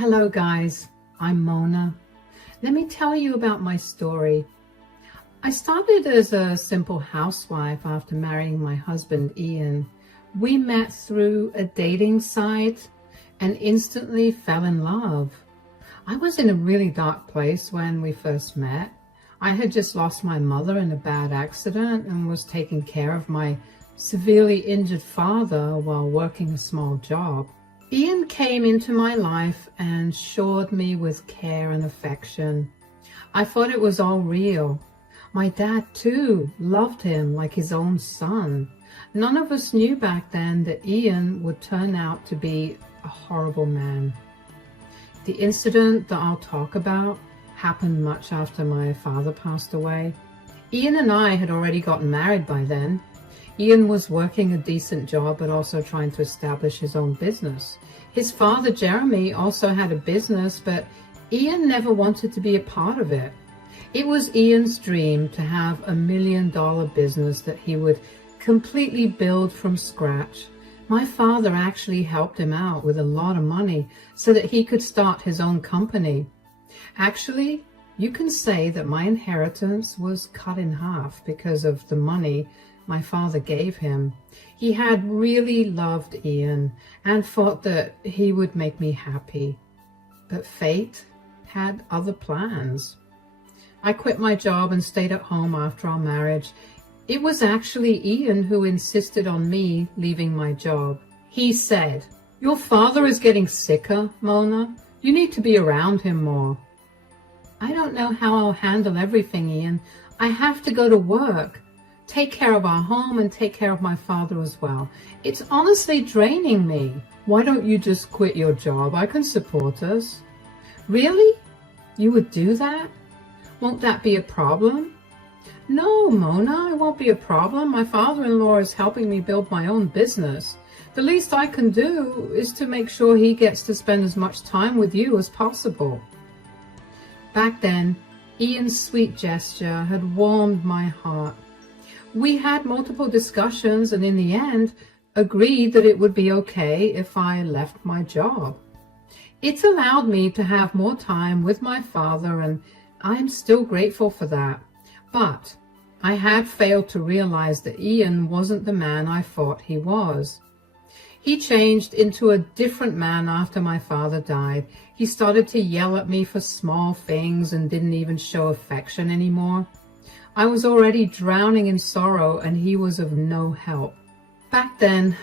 Hello guys, I'm Mona. Let me tell you about my story. I started as a simple housewife after marrying my husband Ian. We met through a dating site and instantly fell in love. I was in a really dark place when we first met. I had just lost my mother in a bad accident and was taking care of my severely injured father while working a small job. Ian came into my life and showered me with care and affection. I thought it was all real. My dad too loved him like his own son. None of us knew back then that Ian would turn out to be a horrible man. The incident that I'll talk about happened much after my father passed away. Ian and I had already gotten married by then. Ian was working a decent job but also trying to establish his own business. His father, Jeremy, also had a business, but Ian never wanted to be a part of it. It was Ian's dream to have $1 million business that he would completely build from scratch. My father actually helped him out with a lot of money so that he could start his own company. Actually, you can say that my inheritance was cut in half because of the money my father gave him. He had really loved Ian and thought that he would make me happy. But fate had other plans. I quit my job and stayed at home after our marriage. It was actually Ian who insisted on me leaving my job. He said, "Your father is getting sicker, Mona. You need to be around him more." "I don't know how I'll handle everything, Ian. I have to go to work, take care of our home and take care of my father as well. It's honestly draining me." "Why don't you just quit your job? I can support us." "Really? You would do that? Won't that be a problem?" "No, Mona, it won't be a problem. My father-in-law is helping me build my own business. The least I can do is to make sure he gets to spend as much time with you as possible." Back then, Ian's sweet gesture had warmed my heart. We had multiple discussions and in the end agreed that it would be okay if I left my job. It's allowed me to have more time with my father and I'm still grateful for that. But I had failed to realize that Ian wasn't the man I thought he was. He changed into a different man after my father died. He started to yell at me for small things and didn't even show affection anymore. I was already drowning in sorrow and he was of no help. Back then,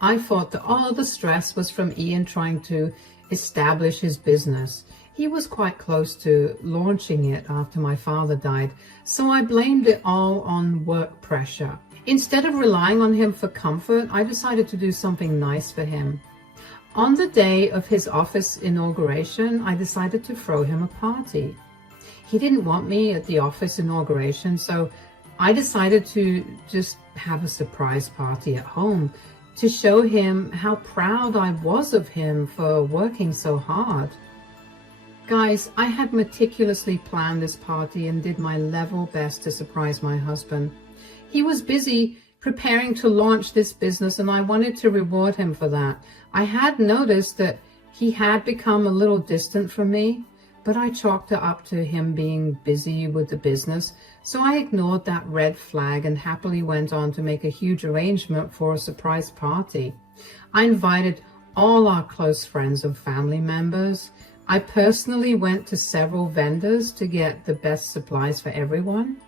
I thought that all the stress was from Ian trying to establish his business. He was quite close to launching it after my father died, so I blamed it all on work pressure. Instead of relying on him for comfort, I decided to do something nice for him. On the day of his office inauguration, I decided to throw him a party. He didn't want me at the office inauguration, so I decided to just have a surprise party at home to show him how proud I was of him for working so hard. Guys, I had meticulously planned this party and did my level best to surprise my husband. He was busy preparing to launch this business and I wanted to reward him for that. I had noticed that he had become a little distant from me, but I chalked it up to him being busy with the business, so I ignored that red flag and happily went on to make a huge arrangement for a surprise party. I invited all our close friends and family members. I personally went to several vendors to get the best supplies for everyone.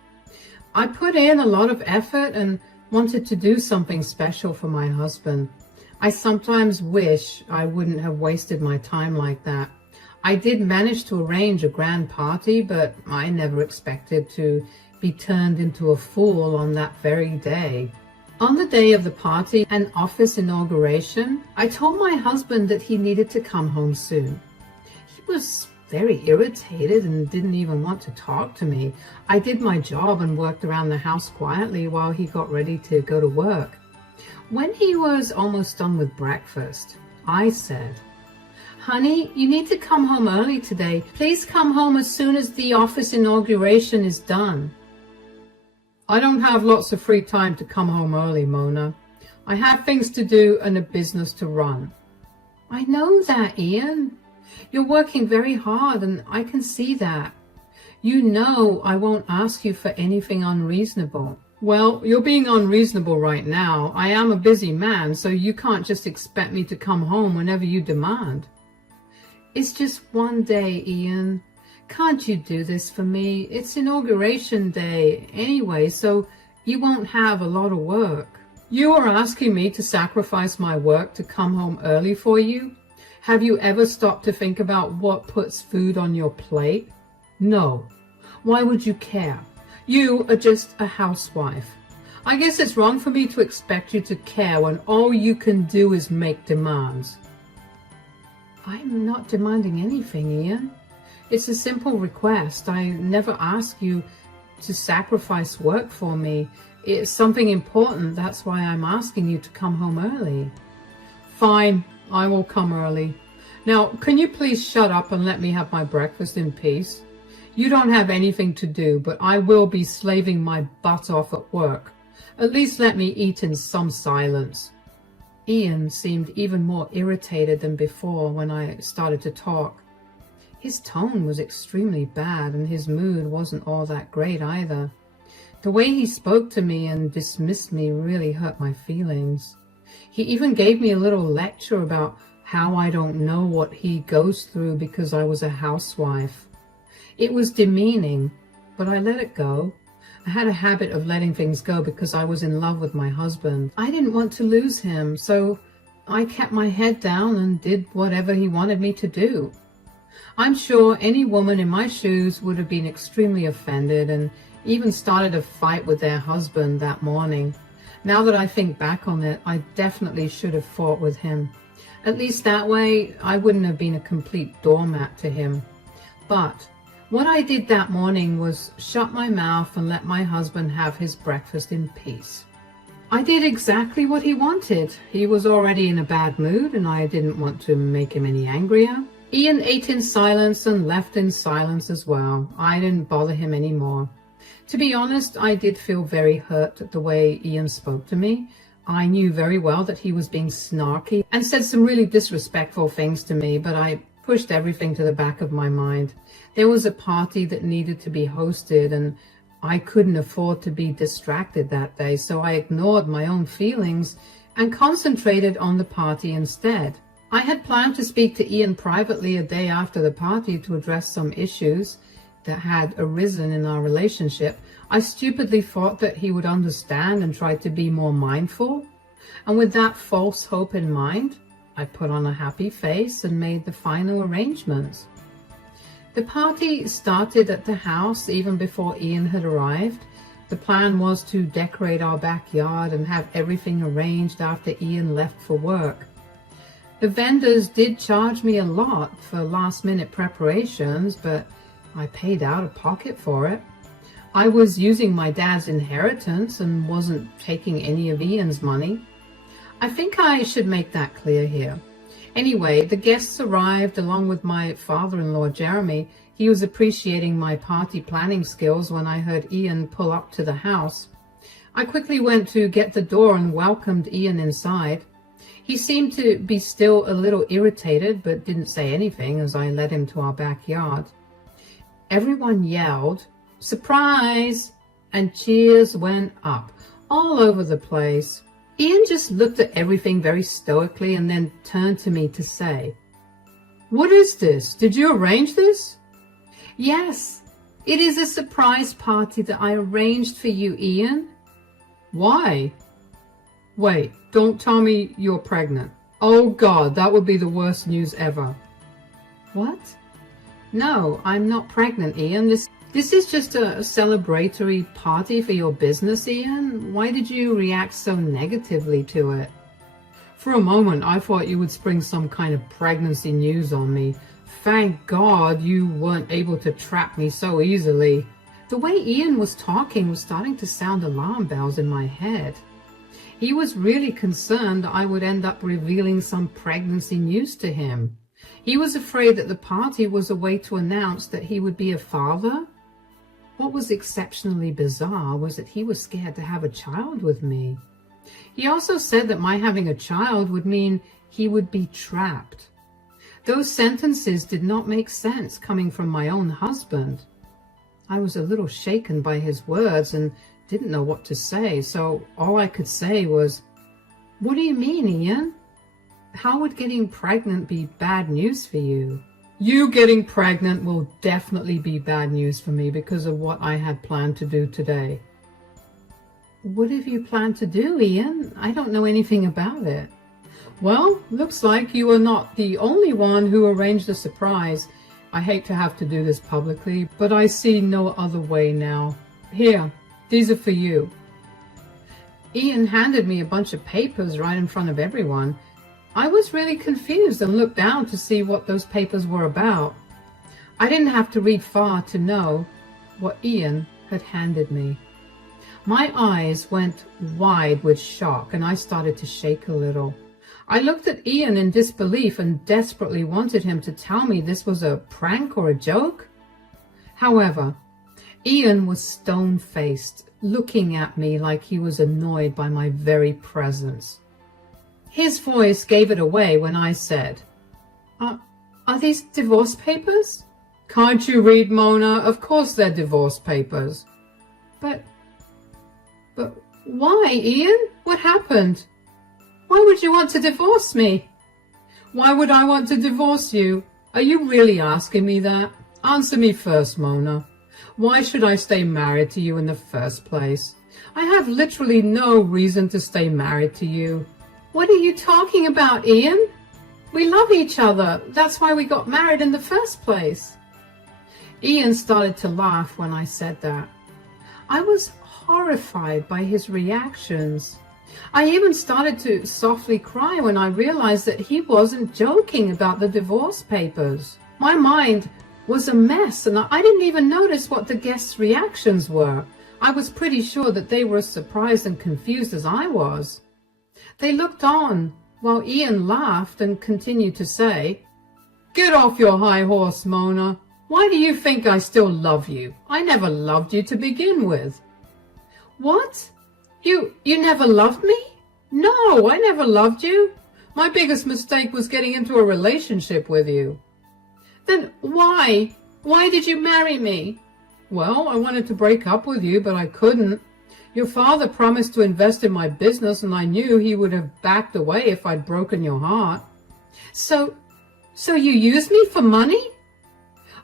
I put in a lot of effort and wanted to do something special for my husband. I sometimes wish I wouldn't have wasted my time like that. I did manage to arrange a grand party, but I never expected to be turned into a fool on that very day. On the day of the party and office inauguration, I told my husband that he needed to come home soon. He was very irritated and didn't even want to talk to me. I did my job and worked around the house quietly while he got ready to go to work. When he was almost done with breakfast, I said, "Honey, you need to come home early today. Please come home as soon as the office inauguration is done." "I don't have lots of free time to come home early, Mona. I have things to do and a business to run." "I know that, Ian. You're working very hard and I can see that. You know I won't ask you for anything unreasonable. Well, you're being unreasonable right now. I am a busy man, so you can't just expect me to come home whenever you demand. It's just one day, Ian. Can't you do this for me? It's inauguration day anyway, so you won't have a lot of work. You are asking me to sacrifice my work to come home early for you? Have you ever stopped to think about what puts food on your plate? No. Why would you care? You are just a housewife. I guess it's wrong for me to expect you to care when all you can do is make demands. I'm not demanding anything, Ian. It's a simple request. I never ask you to sacrifice work for me. It's something important. That's why I'm asking you to come home early. Fine, I will come early. Now, can you please shut up and let me have my breakfast in peace? You don't have anything to do, but I will be slaving my butt off at work. At least let me eat in some silence. Ian seemed even more irritated than before when I started to talk. His tone was extremely bad and his mood wasn't all that great either. The way he spoke to me and dismissed me really hurt my feelings. He even gave me a little lecture about how I don't know what he goes through because I was a housewife. It was demeaning, but I let it go. I had a habit of letting things go because I was in love with my husband. I didn't want to lose him, so I kept my head down and did whatever he wanted me to do. I'm sure any woman in my shoes would have been extremely offended and even started a fight with their husband that morning. Now that I think back on it, I definitely should have fought with him. At least that way, I wouldn't have been a complete doormat to him. But what I did that morning was shut my mouth and let my husband have his breakfast in peace. I did exactly what he wanted. He was already in a bad mood and I didn't want to make him any angrier. Ian ate in silence and left in silence as well. I didn't bother him anymore. To be honest, I did feel very hurt at the way Ian spoke to me. I knew very well that he was being snarky and said some really disrespectful things to me, but I pushed everything to the back of my mind. There was a party that needed to be hosted and I couldn't afford to be distracted that day, so I ignored my own feelings and concentrated on the party instead. I had planned to speak to Ian privately a day after the party to address some issues that had arisen in our relationship. I stupidly thought that he would understand and try to be more mindful. And with that false hope in mind, I put on a happy face and made the final arrangements. The party started at the house even before Ian had arrived. The plan was to decorate our backyard and have everything arranged after Ian left for work. The vendors did charge me a lot for last-minute preparations, but I paid out of pocket for it. I was using my dad's inheritance and wasn't taking any of Ian's money. I think I should make that clear here. Anyway, the guests arrived along with my father-in-law, Jeremy. He was appreciating my party planning skills when I heard Ian pull up to the house. I quickly went to get the door and welcomed Ian inside. He seemed to be still a little irritated, but didn't say anything as I led him to our backyard. Everyone yelled, "Surprise!" and cheers went up all over the place. Ian just looked at everything very stoically and then turned to me to say, "What is this? Did you arrange this?" "Yes, it is a surprise party that I arranged for you, Ian." "Why?" "Wait, don't tell me you're pregnant. Oh God, that would be the worst news ever." "What? No, I'm not pregnant, Ian. This is just a celebratory party for your business, Ian. Why did you react so negatively to it?" For a moment, I thought you would spring some kind of pregnancy news on me. Thank God you weren't able to trap me so easily. The way Ian was talking was starting to sound alarm bells in my head. He was really concerned I would end up revealing some pregnancy news to him. He was afraid that the party was a way to announce that he would be a father. What was exceptionally bizarre was that he was scared to have a child with me. He also said that my having a child would mean he would be trapped. Those sentences did not make sense coming from my own husband. I was a little shaken by his words and didn't know what to say, so all I could say was, "What do you mean, Ian? How would getting pregnant be bad news for you?" "You getting pregnant will definitely be bad news for me because of what I had planned to do today." "What have you planned to do, Ian? I don't know anything about it." "Well, looks like you are not the only one who arranged the surprise. I hate to have to do this publicly, but I see no other way now. Here, these are for you." Ian handed me a bunch of papers right in front of everyone. I was really confused and looked down to see what those papers were about. I didn't have to read far to know what Ian had handed me. My eyes went wide with shock and I started to shake a little. I looked at Ian in disbelief and desperately wanted him to tell me this was a prank or a joke. However, Ian was stone-faced, looking at me like he was annoyed by my very presence. His voice gave it away when I said, Are these divorce papers?" "Can't you read, Mona? Of course they're divorce papers." But why, Ian? What happened? Why would you want to divorce me?" "Why would I want to divorce you? Are you really asking me that? Answer me first, Mona. Why should I stay married to you in the first place? I have literally no reason to stay married to you." "What are you talking about, Ian? We love each other. That's why we got married in the first place." Ian started to laugh when I said that. I was horrified by his reactions. I even started to softly cry when I realized that he wasn't joking about the divorce papers. My mind was a mess and I didn't even notice what the guests' reactions were. I was pretty sure that they were as surprised and confused as I was. They looked on while Ian laughed and continued to say, "Get off your high horse, Mona. Why do you think I still love you? I never loved you to begin with." "What? You never loved me?" "No, I never loved you. My biggest mistake was getting into a relationship with you." "Then why? Why did you marry me?" "Well, I wanted to break up with you, but I couldn't. Your father promised to invest in my business, and I knew he would have backed away if I'd broken your heart." So you used me for money?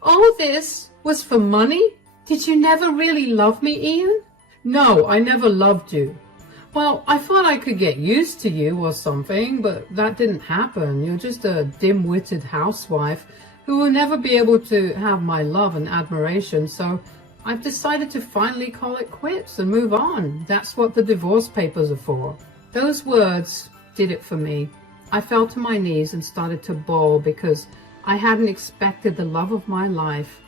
All this was for money? Did you never really love me, Ian?" "No, I never loved you." "Well, I thought I could get used to you or something, but that didn't happen. You're just a dim-witted housewife who will never be able to have my love and admiration, so I've decided to finally call it quits and move on. That's what the divorce papers are for." Those words did it for me. I fell to my knees and started to bawl because I hadn't expected the love of my life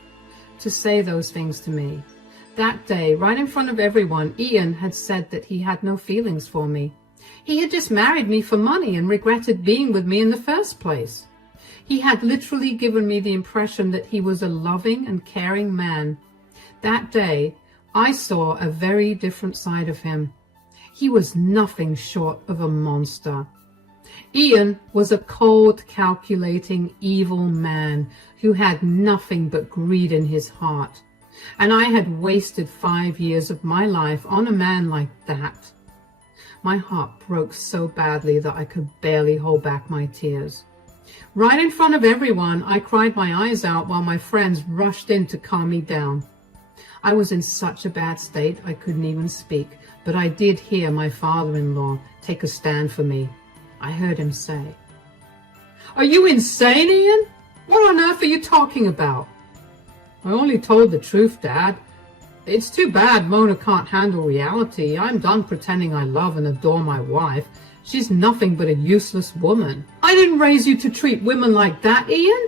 to say those things to me. That day, right in front of everyone, Ian had said that he had no feelings for me. He had just married me for money and regretted being with me in the first place. He had literally given me the impression that he was a loving and caring man. That day, I saw a very different side of him. He was nothing short of a monster. Ian was a cold, calculating, evil man who had nothing but greed in his heart. And I had wasted 5 years of my life on a man like that. My heart broke so badly that I could barely hold back my tears. Right in front of everyone, I cried my eyes out while my friends rushed in to calm me down. I was in such a bad state I couldn't even speak, but I did hear my father-in-law take a stand for me. I heard him say, "Are you insane, Ian? What on earth are you talking about?" "I only told the truth, Dad. It's too bad Mona can't handle reality. I'm done pretending I love and adore my wife. She's nothing but a useless woman." "I didn't raise you to treat women like that, Ian.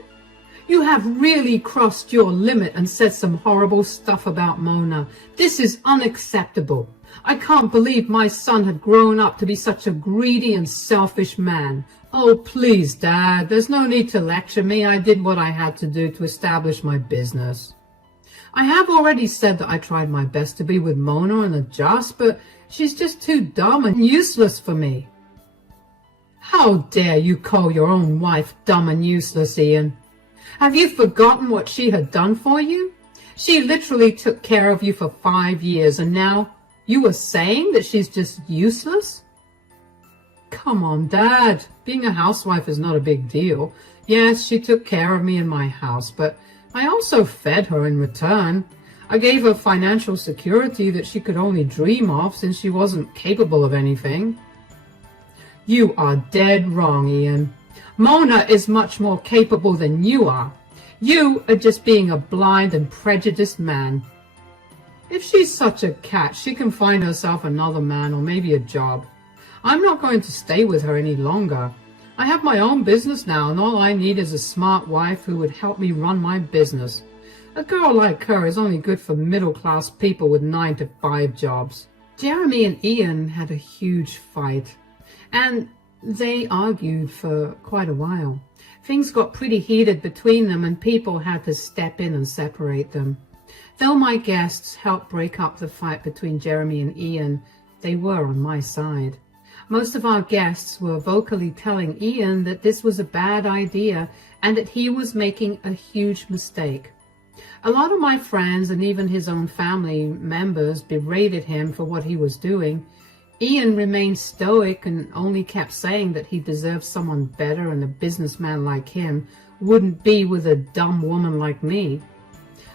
You have really crossed your limit and said some horrible stuff about Mona. This is unacceptable. I can't believe my son had grown up to be such a greedy and selfish man." "Oh, please, Dad, there's no need to lecture me. I did what I had to do to establish my business. I have already said that I tried my best to be with Mona and adjust, but she's just too dumb and useless for me." How dare you call your own wife dumb and useless, Ian? Have you forgotten what she had done for you? She literally took care of you for 5 years, and now you are saying that she's just useless? Come on, Dad. Being a housewife is not a big deal. Yes, she took care of me in my house, but I also fed her in return. I gave her financial security that she could only dream of since she wasn't capable of anything. You are dead wrong, Ian. Mona is much more capable than you are. You are just being a blind and prejudiced man. If she's such a catch, she can find herself another man or maybe a job. I'm not going to stay with her any longer. I have my own business now, and all I need is a smart wife who would help me run my business. A girl like her is only good for middle-class people with 9-to-5 jobs. Jeremy and Ian had a huge fight, and they argued for quite a while. Things got pretty heated between them, and people had to step in and separate them. Though my guests helped break up the fight between Jeremy and Ian, they were on my side. Most of our guests were vocally telling Ian that this was a bad idea and that he was making a huge mistake. A lot of my friends and even his own family members berated him for what he was doing. Ian remained stoic and only kept saying that he deserved someone better, and a businessman like him wouldn't be with a dumb woman like me.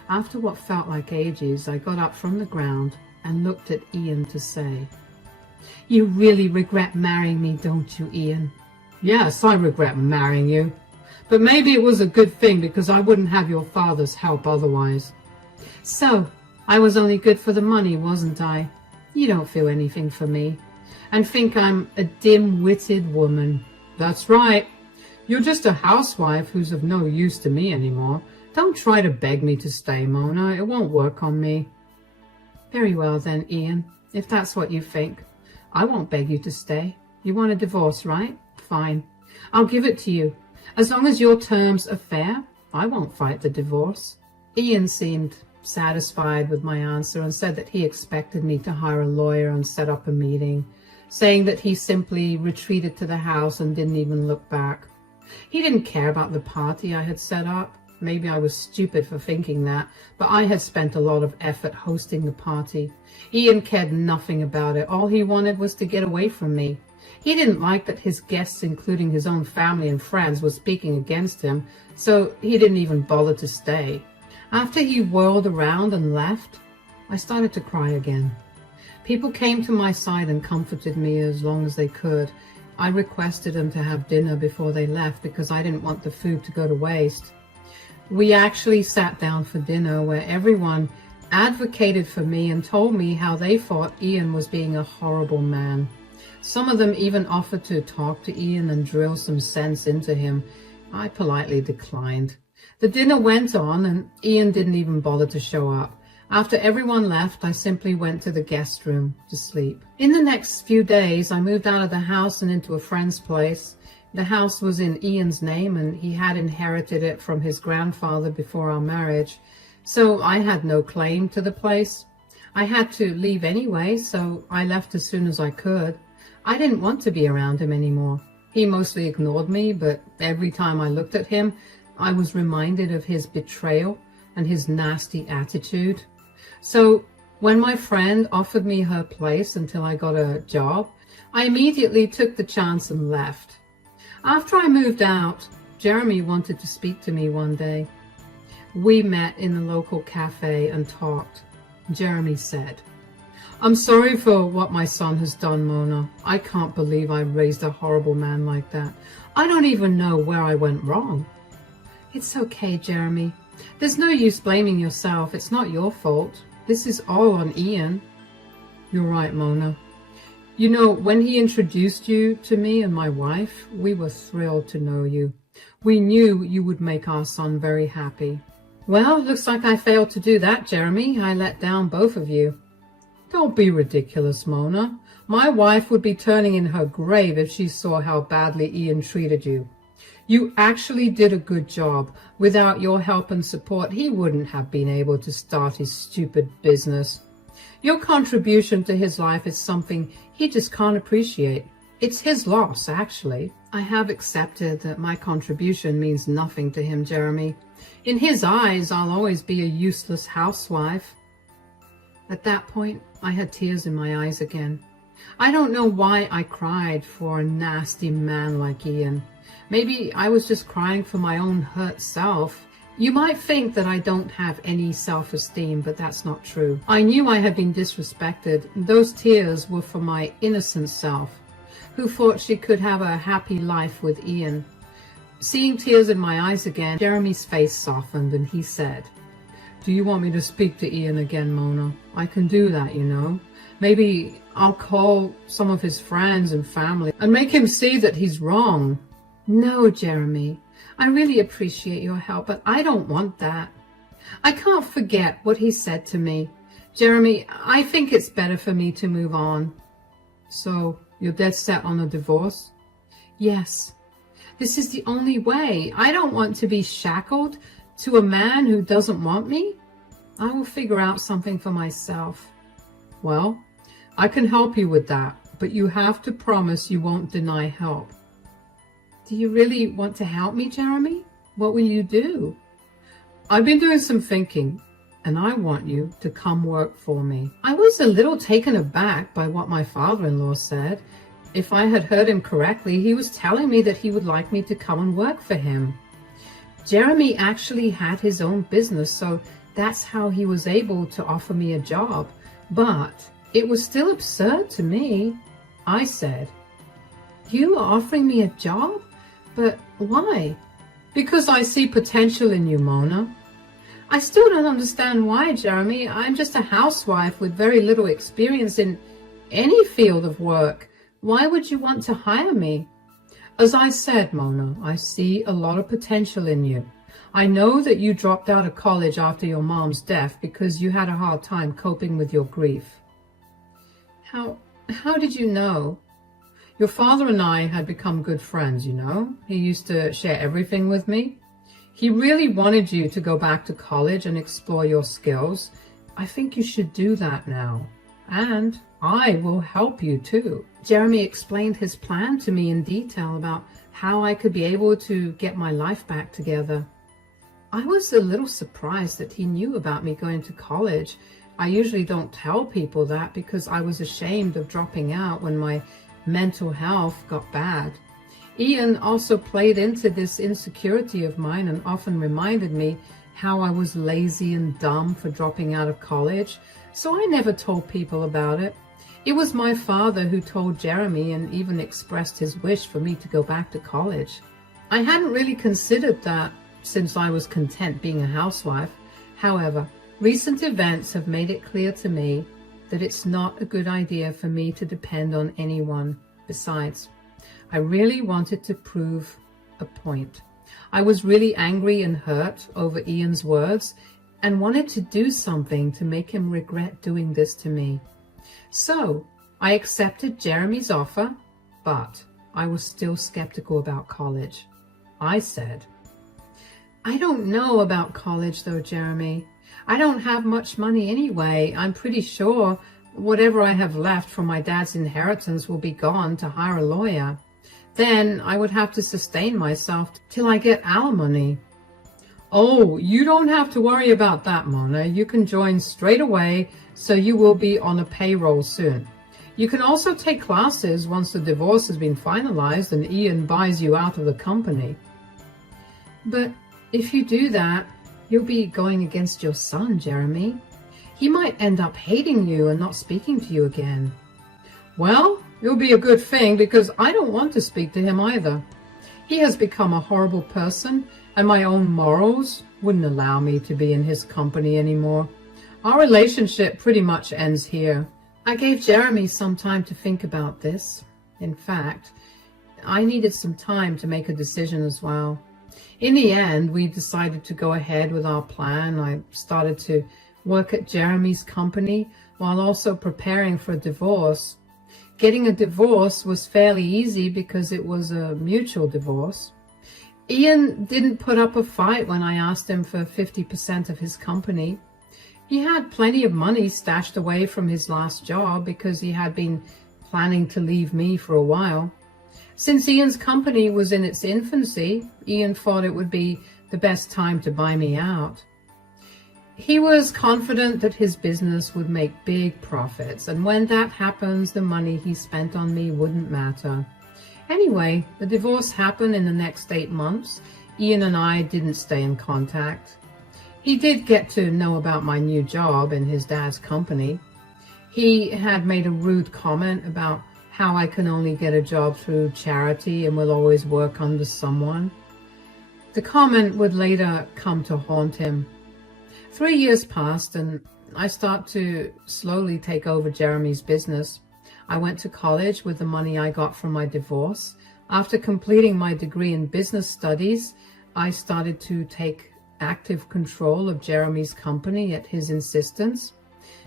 After what felt like ages, I got up from the ground and looked at Ian to say, "You really regret marrying me, don't you, Ian?" "Yes, I regret marrying you. But maybe it was a good thing because I wouldn't have your father's help otherwise." "So, I was only good for the money, wasn't I? You don't feel anything for me and think I'm a dim-witted woman." "That's right. You're just a housewife who's of no use to me anymore. Don't try to beg me to stay, Mona. It won't work on me." "Very well then, Ian, if that's what you think. I won't beg you to stay. You want a divorce, right? Fine. I'll give it to you. As long as your terms are fair, I won't fight the divorce." Ian seemed satisfied with my answer and said that he expected me to hire a lawyer and set up a meeting, saying that he simply retreated to the house and didn't even look back. He didn't care about the party I had set up. Maybe I was stupid for thinking that, but I had spent a lot of effort hosting the party. Ian cared nothing about it. All he wanted was to get away from me. He didn't like that his guests, including his own family and friends, were speaking against him, so he didn't even bother to stay. After he whirled around and left, I started to cry again. People came to my side and comforted me as long as they could. I requested them to have dinner before they left because I didn't want the food to go to waste. We actually sat down for dinner where everyone advocated for me and told me how they thought Ian was being a horrible man. Some of them even offered to talk to Ian and drill some sense into him. I politely declined. The dinner went on and Ian didn't even bother to show up. After everyone left, I simply went to the guest room to sleep. In the next few days, I moved out of the house and into a friend's place. The house was in Ian's name and he had inherited it from his grandfather before our marriage, so I had no claim to the place. I had to leave anyway, so I left as soon as I could. I didn't want to be around him anymore. He mostly ignored me, but every time I looked at him, I was reminded of his betrayal and his nasty attitude. So when my friend offered me her place until I got a job, I immediately took the chance and left. After I moved out, Jeremy wanted to speak to me one day. We met in a local cafe and talked. Jeremy said, "I'm sorry for what my son has done, Mona. I can't believe I raised a horrible man like that. I don't even know where I went wrong." "It's okay, Jeremy. There's no use blaming yourself. It's not your fault. This is all on Ian." "You're right, Mona. You know, when he introduced you to me and my wife, we were thrilled to know you. We knew you would make our son very happy." "Well, looks like I failed to do that, Jeremy. I let down both of you." "Don't be ridiculous, Mona. My wife would be turning in her grave if she saw how badly Ian treated you. You actually did a good job. Without your help and support, he wouldn't have been able to start his stupid business. Your contribution to his life is something he just can't appreciate. It's his loss, actually. I have accepted that my contribution means nothing to him, Jeremy. In his eyes, I'll always be a useless housewife. At that point, I had tears in my eyes again. I don't know why I cried for a nasty man like Ian. Maybe I was just crying for my own hurt self. You might think that I don't have any self-esteem, but that's not true. I knew I had been disrespected. Those tears were for my innocent self, who thought she could have a happy life with Ian. Seeing tears in my eyes again, Jeremy's face softened and he said, "Do you want me to speak to Ian again, Mona? I can do that, you know. Maybe I'll call some of his friends and family and make him see that he's wrong." "No, Jeremy. I really appreciate your help, but I don't want that. I can't forget what he said to me. Jeremy, I think it's better for me to move on." "So, you're dead set on a divorce?" "Yes. This is the only way. I don't want to be shackled to a man who doesn't want me. I will figure out something for myself." "Well, I can help you with that, but you have to promise you won't deny help." "Do you really want to help me, Jeremy? What will you do?" "I've been doing some thinking, and I want you to come work for me." I was a little taken aback by what my father-in-law said. If I had heard him correctly, he was telling me that he would like me to come and work for him. Jeremy actually had his own business, so that's how he was able to offer me a job. But it was still absurd to me. I said, "You are offering me a job? But why?" "Because I see potential in you, Mona." "I still don't understand why, Jeremy. I'm just a housewife with very little experience in any field of work. Why would you want to hire me?" "As I said, Mona, I see a lot of potential in you. I know that you dropped out of college after your mom's death because you had a hard time coping with your grief." How did you know?" "Your father and I had become good friends, you know. He used to share everything with me. He really wanted you to go back to college and explore your skills. I think you should do that now. And I will help you too." Jeremy explained his plan to me in detail about how I could be able to get my life back together. I was a little surprised that he knew about me going to college. I usually don't tell people that because I was ashamed of dropping out when my mental health got bad. Ian also played into this insecurity of mine and often reminded me how I was lazy and dumb for dropping out of college, so I never told people about it. It was my father who told Jeremy and even expressed his wish for me to go back to college. I hadn't really considered that since I was content being a housewife. However, recent events have made it clear to me that it's not a good idea for me to depend on anyone. Besides, I really wanted to prove a point. I was really angry and hurt over Ian's words and wanted to do something to make him regret doing this to me. So I accepted Jeremy's offer, but I was still skeptical about college. I said, "I don't know about college though, Jeremy. I don't have much money anyway. I'm pretty sure whatever I have left from my dad's inheritance will be gone to hire a lawyer. Then I would have to sustain myself till I get alimony." "Oh, you don't have to worry about that, Mona. You can join straight away, so you will be on a payroll soon. You can also take classes once the divorce has been finalized and Ian buys you out of the company." "But if you do that, you'll be going against your son, Jeremy. He might end up hating you and not speaking to you again." "Well, it'll be a good thing because I don't want to speak to him either. He has become a horrible person and my own morals wouldn't allow me to be in his company anymore. Our relationship pretty much ends here." I gave Jeremy some time to think about this. In fact, I needed some time to make a decision as well. In the end, we decided to go ahead with our plan. I started to work at Jeremy's company while also preparing for a divorce. Getting a divorce was fairly easy because it was a mutual divorce. Ian didn't put up a fight when I asked him for 50% of his company. He had plenty of money stashed away from his last job because he had been planning to leave me for a while. Since Ian's company was in its infancy, Ian thought it would be the best time to buy me out. He was confident that his business would make big profits, and when that happens, the money he spent on me wouldn't matter. Anyway, the divorce happened in the next 8 months. Ian and I didn't stay in contact. He did get to know about my new job in his dad's company. He had made a rude comment about how I can only get a job through charity and will always work under someone. The comment would later come to haunt him. 3 years passed and I started to slowly take over Jeremy's business. I went to college with the money I got from my divorce. After completing my degree in business studies, I started to take active control of Jeremy's company at his insistence.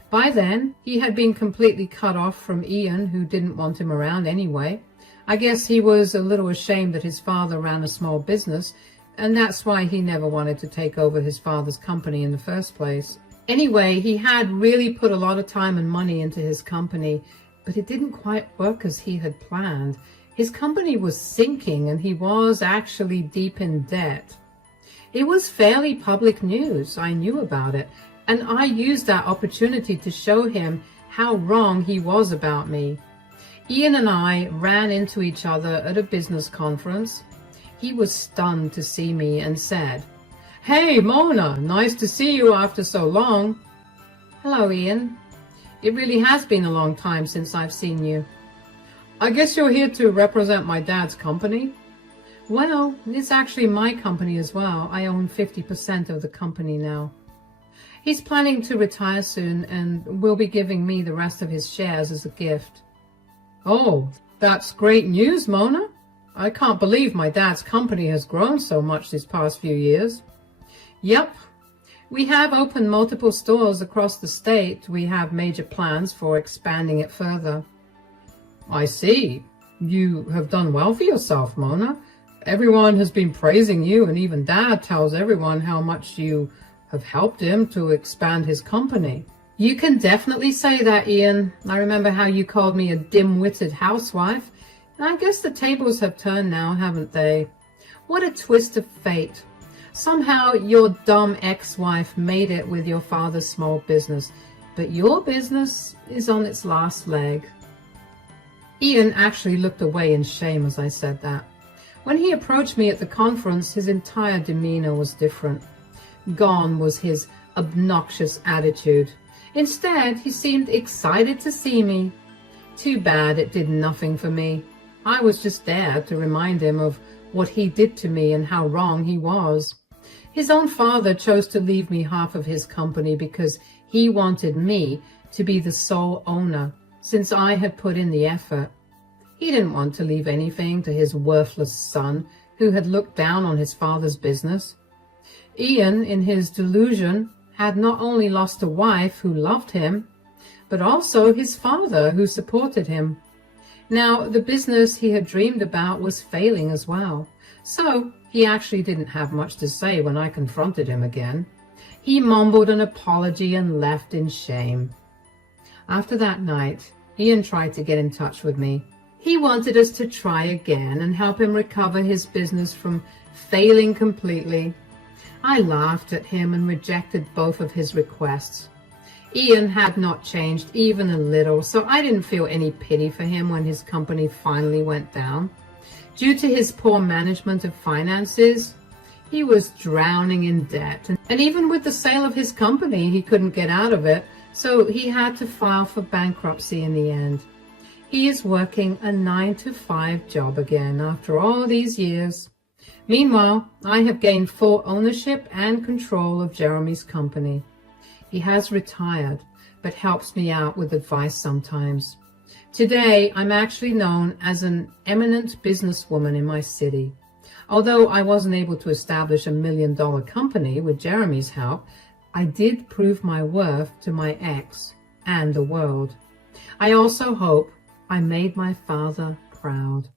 By then, he had been completely cut off from Ian, who didn't want him around anyway. I guess he was a little ashamed that his father ran a small business, and that's why he never wanted to take over his father's company in the first place. Anyway, he had really put a lot of time and money into his company, but it didn't quite work as he had planned. His company was sinking and he was actually deep in debt. It was fairly public news. I knew about it, and I used that opportunity to show him how wrong he was about me. Ian and I ran into each other at a business conference. He was stunned to see me and said, "Hey, Mona, nice to see you after so long." "Hello, Ian. It really has been a long time since I've seen you." "I guess you're here to represent my dad's company?" "Well, it's actually my company as well. I own 50% of the company now. He's planning to retire soon and will be giving me the rest of his shares as a gift." "Oh, that's great news, Mona. I can't believe my dad's company has grown so much these past few years." "Yep. We have opened multiple stores across the state. We have major plans for expanding it further." "I see. You have done well for yourself, Mona. Everyone has been praising you, and even Dad tells everyone how much you have helped him to expand his company." "You can definitely say that, Ian. I remember how you called me a dim-witted housewife. I guess the tables have turned now, haven't they? What a twist of fate. Somehow your dumb ex-wife made it with your father's small business, but your business is on its last leg." Ian actually looked away in shame as I said that. When he approached me at the conference, his entire demeanor was different. Gone was his obnoxious attitude. Instead, he seemed excited to see me. Too bad it did nothing for me. I was just there to remind him of what he did to me and how wrong he was. His own father chose to leave me half of his company because he wanted me to be the sole owner, since I had put in the effort. He didn't want to leave anything to his worthless son, who had looked down on his father's business. Ian, in his delusion, had not only lost a wife who loved him, but also his father who supported him. Now, the business he had dreamed about was failing as well, so he actually didn't have much to say when I confronted him again. He mumbled an apology and left in shame. After that night, Ian tried to get in touch with me. He wanted us to try again and help him recover his business from failing completely. I laughed at him and rejected both of his requests. Ian had not changed even a little, so I didn't feel any pity for him when his company finally went down. Due to his poor management of finances, he was drowning in debt, and even with the sale of his company, he couldn't get out of it, so he had to file for bankruptcy in the end. He is working a 9-to-5 job again after all these years. Meanwhile, I have gained full ownership and control of Jeremy's company. He has retired, but helps me out with advice sometimes. Today, I'm actually known as an eminent businesswoman in my city. Although I wasn't able to establish a $1 million company with Jeremy's help, I did prove my worth to my ex and the world. I also hope I made my father proud.